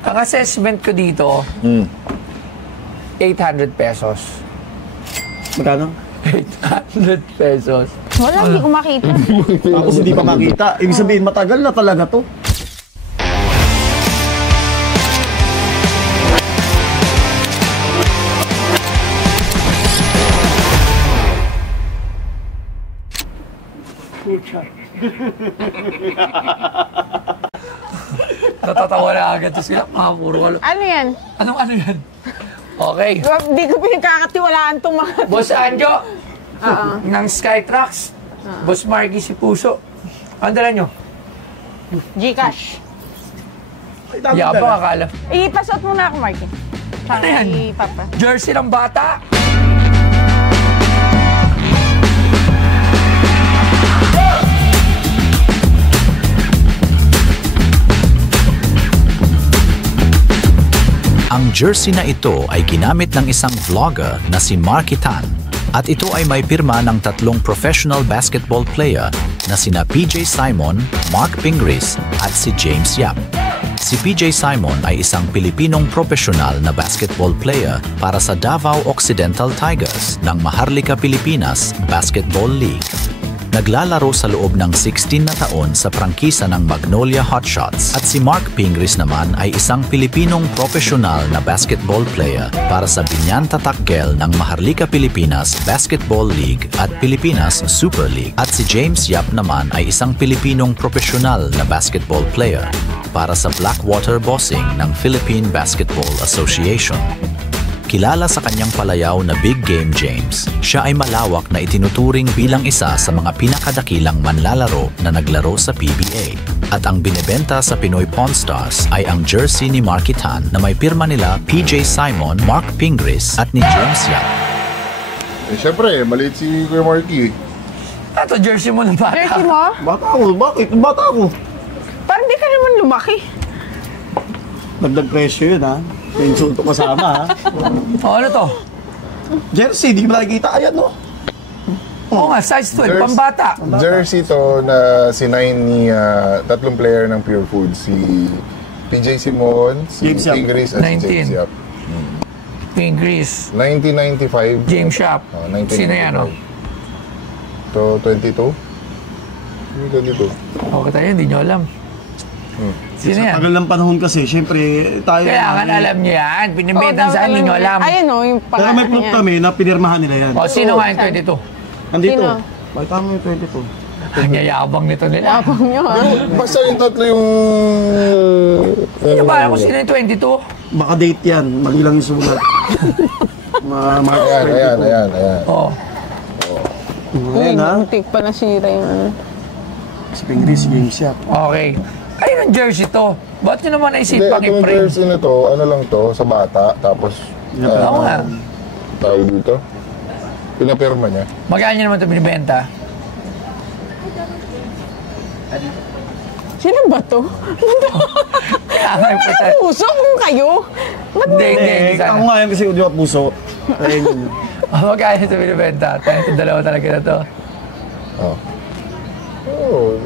Ang assessment ko dito, 800 pesos. Magkano? 800 pesos. Wala, hindi ko makita. Tapos hindi pa makita. Ibig sabihin, matagal na talaga to. Natatawa na agad to sila. Mga puro kalo. Ano yan? Ano yan? Okay. Hindi ko pinagkakatiwalaan itong mga... Boss Anjo, ng Skytrax. Boss Marky si Puso. Ano dala nyo? Gcash. Yabang akala. Ipasot muna ako, Marky. Ano yan? Papa. Jersey ng bata. Ang jersey na ito ay ginamit ng isang vlogger na si Marky Tan at ito ay may pirma ng tatlong professional basketball player na sina PJ Simon, Mark Pingris at si James Yap. Si PJ Simon ay isang Pilipinong profesional na basketball player para sa Davao Occidental Tigers ng Maharlika Pilipinas Basketball League. Naglalaro sa loob ng 16 na taon sa prangkisa ng Magnolia Hotshots at si Mark Pingris naman ay isang Pilipinong profesional na basketball player para sa Binyan Tatakgel ng Maharlika Pilipinas Basketball League at Pilipinas Super League. At si James Yap naman ay isang Pilipinong profesional na basketball player para sa Blackwater Bossing ng Philippine Basketball Association. Kilala sa kanyang palayaw na Big Game James, siya ay malawak na itinuturing bilang isa sa mga pinakadakilang manlalaro na naglaro sa PBA. At ang binebenta sa Pinoy Pawn Stars ay ang jersey ni Marky Tan na may pirma nila PJ Simon, Mark Pingris at ni James Yap. Eh, syempre, maliit si Kuya Marky. Ito, jersey mo ng bata. Jersey mo? Bata ako, bakit? Bata ako. Parang di ka naman lumaki. Dagdag presyo yun, ha? May insulto kasama, ha? Ano to? Jersey, di mo nakikita. Ayan, no? Oo nga, size 12, pambata. Jersey to na sinign ni tatlong player ng Pure Food. Si PJ Simon, si James Yap. Pingris at si 19. James Yap. Pingris. 1995. James Yap. 1995. Sino yan, oh? To 22? 22. Okay tayo, hindi nyo alam. Sino Sa yan? tagal ng panahon kasi, syempre, tayo... Kailangan alam nyo yan. Pinibenta Oo, saan, hindi nyo alam. Ayun o, yung Pero may proof kami na pinirmahan nila yan. O, sino nga yung 22? Nandito. Sino? Bakit mo yung 22? Ang yayabang nito nila. Abang nyo, ha? Basta yung tatlo yung... Hindi nyo ba alam kung sino yung 22? Baka date yan. Mali lang yung sulat. March Ayan. 22. Oo. Ayan, ha? Muntik pa nasira yung ano. Si Pingris, James Yap. Okay. Ayun ang jersey to. Ba't nyo naman Hindi, naisipang itong i-print? jersey na to, ano lang to, sa bata. Tapos, Oo nga. tawag dito. Pinapirma niya. Magkano nyo naman ito binibenta? Sino ba to? Kailangan yung puta. Puso kung kayo. Ba't Hindi, hindi. Eh, Sana. ako nga yan kasi di ba puso. Ayun yun. Magkano ito binibenta? Tayo ito dalawa talaga na to. Oh. Oh,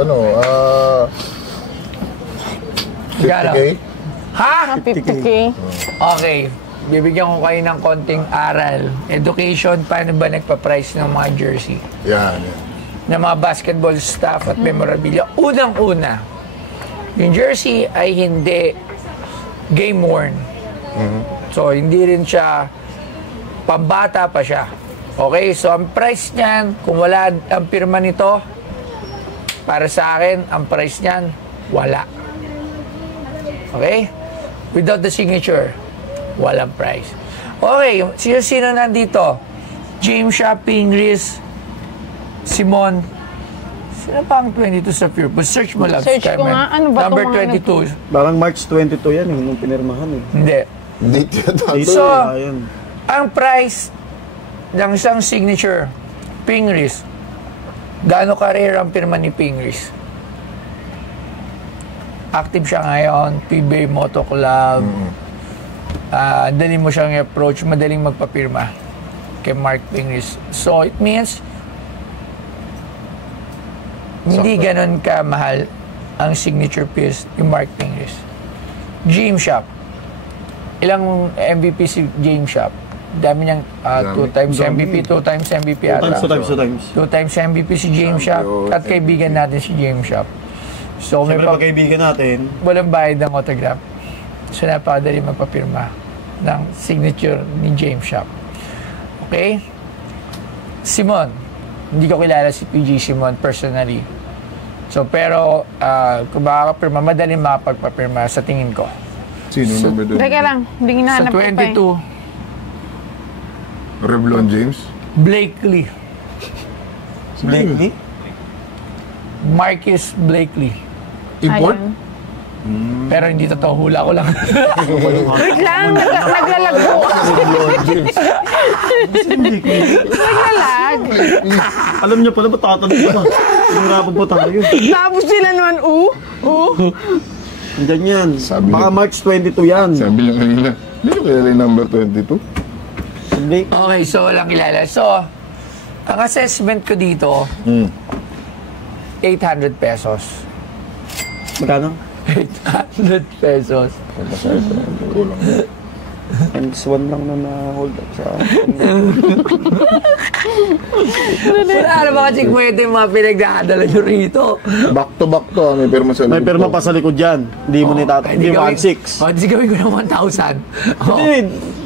ano, 50K? Ha? 50K? Okay. Bibigyan ko kayo ng konting aral. Education, paano ba nagpa-price ng mga jersey? Yan. Ng mga basketball staff at memorabilia. Unang-una, yung jersey ay hindi game worn. So, hindi rin siya pambata pa siya. Okay, so ang price niyan, kung wala ang pirma nito, para sa akin, ang price niyan, wala. Okay? Without the signature, walang price. Okay, sino nandito? James Yap, Pingris, Simon. Sino pa ang 22 sa Pure? Search mo lang. Search ko nga. Ano ba Number itong 22. Parang March 22 yan eh, nung pinirmahan eh. Hindi. Date yan. Dito, So, ayan. ang price ng isang signature, Pingris, gaano ka-rare ang pirma ni Pingris? Active siya ngayon, PBA Moto Club. Dali mo siyang i-approach, madaling magpapirma kay Mark Pingris. So, it means, hindi ganon ka mahal ang signature piece ni Mark Pingris. James Shop. Ilang MVP si James Shop? Dami niyang 2 times MVP, 2 times MVP ata. 2 times. 2 times MVP si James Shop. At kaibigan natin si James Shop. So, may Siyempre, pagkaibigan natin. walang bayad ng autograph. So, napakadali magpapirma ng signature ni James Shop. Okay? Simon. Hindi ko kilala si PJ Simon personally. So, pero kung makakapirma, madali makapagpapirma sa tingin ko. Sino number doon? Teka lang, hindi Sa hinahanap ko pa eh. 22, Revlon James? Blakely. Blakely? Marcus Blakely. Import? Ayun. Pero hindi totoo, hula ko lang. Wait lang, naglalago. Naglalag. Alam niya pala, ba't tatanong pa? Pinurapan po tayo. Tapos sila naman, Andyan yan. Sabi Baka niya- March 22 yan. Sabi niya kanina, hindi ko kilala yung number 22. Blake. Okay, so walang kilala. So, ang assessment ko dito, 800 pesos. Magkano? 800 pesos. Times 1 lang na na-hold up sa Wala na ba kasi pwede yung mga pinagdadala nyo rito? Back to, may pirma sa May likod pirma to. pa sa likod dyan. Hindi mo hindi 1.6. O, di gawin ko ng 1,000. O, Hindi,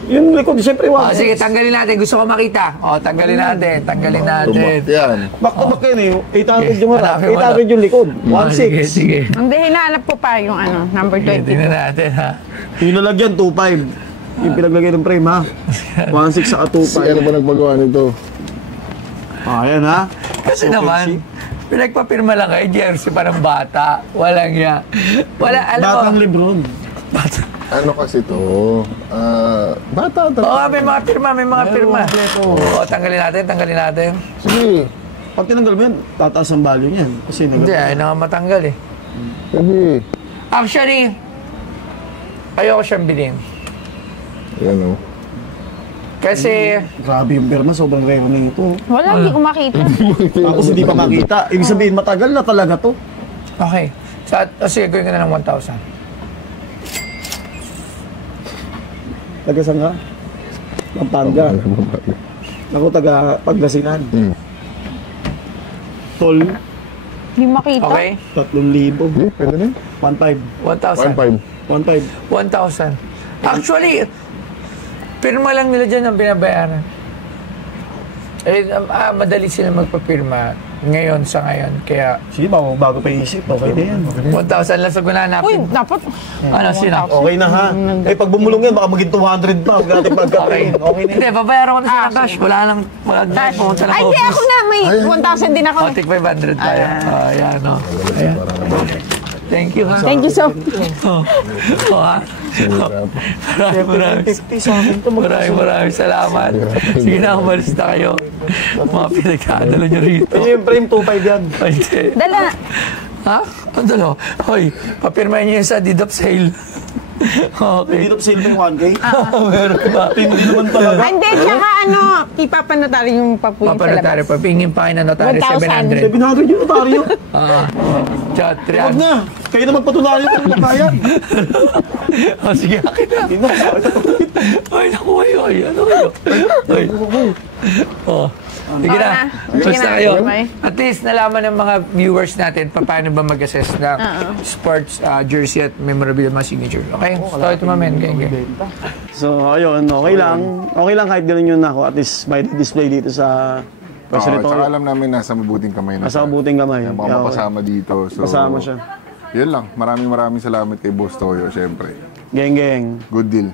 yung likod, siyempre 1.6. sige, tanggalin natin. Gusto ko makita. O, tanggalin natin. Tanggalin natin. Tumak yan. Back to back yun eh. 800 yung harap. Hanapin mo na. 800 yung likod. O, sige, 1.6. sige. Hindi, hinahanap ko pa yung number Okay, 20. tingnan natin, ha? Yung nalagyan, 2.5. Yung pinaglagay ng frame ha. 1.6 saka Si ano 2.5. ba nagpagawa nito? Ayan ha. Kasi naman, pinagpapirma lang kayo, jersey parang bata. Walang ya. Wala, alam mo. Batang Lebron. Ano kasi to? Bata Oo, talaga. may mga pirma, may mga pirma. Oo, tanggalin natin. Sige. Pag tinanggal mo yan, tataas ang value niyan. Kasi Hindi, ayaw na nga matanggal eh. Sige. Actually, ayoko siyang bilhin. Yan o. Kasi, grabe yung pirma, sobrang rare na ito. Wala, hindi ko makita. Tapos hindi pa makita. Ibig sabihin, matagal na talaga to. okay. Sige, gawin ko na ng 1,000. Tagasan ka? Pampanga. Ako taga Pagdasinan. Tol, Hindi makita. Okay? 3,000. Sige, pwede na. 1.5. 1,000. 1.5. 1.5. 1,000. Actually, pirma lang nila dyan ang binabayaran. Madali sila magpapirma ngayon sa ngayon. Kaya, Sige, bago pa isip. Okay na yan. 1,000 lang sa gunahan Uy, natin. dapat. Ano, sino? Okay na ha. Eh, pag bumulong yan, baka maging 200 pa. Huwag natin Okay. pagkain. Okay na yan. Hindi, babayaran ko na sa cash. Wala nang pumunta ng Ay, hindi ako na. May 1,000 din ako. O, tig 500 tayo. Ayan, o. Ayan. Thank you, ha? Thank you so much. O, ha? Maraming 50 sa akin ito. maraming salamat. Sige na, umalis na kayo. Mga pinagkadala nyo rito. Yung frame 2.5 yan. Ay, hindi. Dala. Ha? Ang dalo? Hoy, papirmahin niyo yun sa deed of sale. Okay. Dito sale pa yung 1K. Meron ba? Hindi naman talaga. Ah, hindi, tsaka ipapanotaryo yung papuyin sa Papanotaryo, labas. papingin pa kayo na notaryo, 1,000. 700. 700 yung notaryo. Tsaka Huwag 300. na. Kayo na magpatunaryo kung magbayad. O, sige, akin na. Hindi na. Ay, naku, ay, ano kayo? Ay. Oh. Sige na. Sige Basta na. kayo. Bye. At least nalaman ng mga viewers natin paano ba mag-assess ng sports jersey at memorabilia mga signature. Okay? So, ito mamen. Okay. So, ayun. Okay lang. Okay lang kahit ganun yun ako. At least may display dito sa Tsaka Presidente. alam namin nasa mabuting kamay na Nasa mabuting kamay. Yan, baka Yeah, mapasama dito. So, Kasama siya. Yun lang. Maraming salamat kay Boss Toyo, syempre. Geng, geng. Good deal.